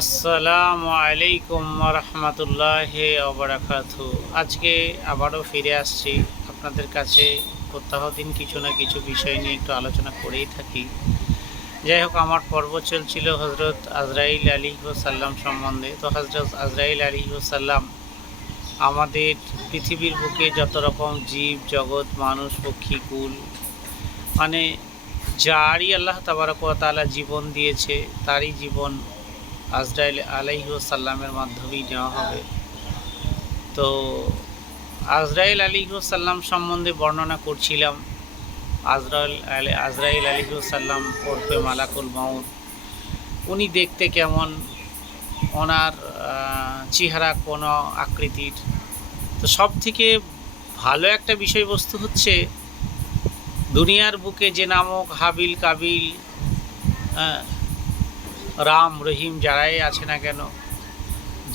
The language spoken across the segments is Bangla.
আসসালামু আলাইকুম রহমতুল্লাহ ওবরাকাতু আজকে আবারও ফিরে আসছি। আপনাদের কাছে প্রত্যাহ দিন কিছু না কিছু বিষয় নিয়ে একটু আলোচনা করেই থাকি। যাই হোক, আমার পর্ব চলছিল হজরত আজরাইল আলী সাল্লাম সম্বন্ধে। তো হজরত আজরাইল আলী সাল্লাম আমাদের পৃথিবীর বুকে যত রকম জীব, জগৎ, মানুষ, পক্ষী, কুল মানে যারই আল্লাহ তাবারকালা জীবন দিয়েছে, তারই জীবন আজরাইল আলাইসাল্লামের মাধ্যমেই নেওয়া হবে। তো আজরাইল আলিহাসাল্লাম সম্বন্ধে বর্ণনা করছিলাম। আজরাইল আলী আজরাইল আলিহাসাল্লাম ওরফে মালাকুল মাউদ উনি দেখতে কেমন? ওনার চেহারা কোনো আকৃতির? তো সব থেকে ভালো একটা বিষয়বস্তু হচ্ছে, দুনিয়ার বুকে যে নামক হাবিল কাবিল রাম রহিম যারাই আছে না কেন,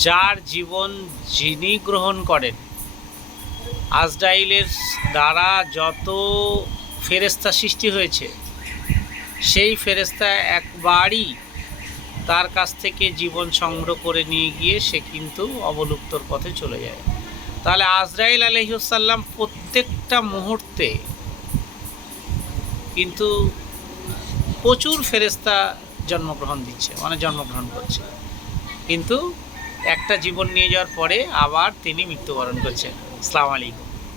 যার জীবন যিনি গ্রহণ করেন, আজরাইলের দ্বারা যত ফেরেস্তা সৃষ্টি হয়েছে, সেই ফেরেস্তা একবারই তার কাছ থেকে জীবন সংগ্রহ করে নিয়ে গিয়ে সে কিন্তু অবলুপ্তর পথে চলে যায়। তাহলে আজরাইল আলহিউসাল্লাম প্রত্যেকটা মুহূর্তে কিন্তু প্রচুর ফেরেস্তা জন্মগ্রহণ দিচ্ছে মানে জন্মগ্রহণ করছে। কিন্তু একটা জীবন নিয়ে যাওয়ার পরে আবার তিনি মৃত্যুবরণ করছেন। সালাম আলাইকুম।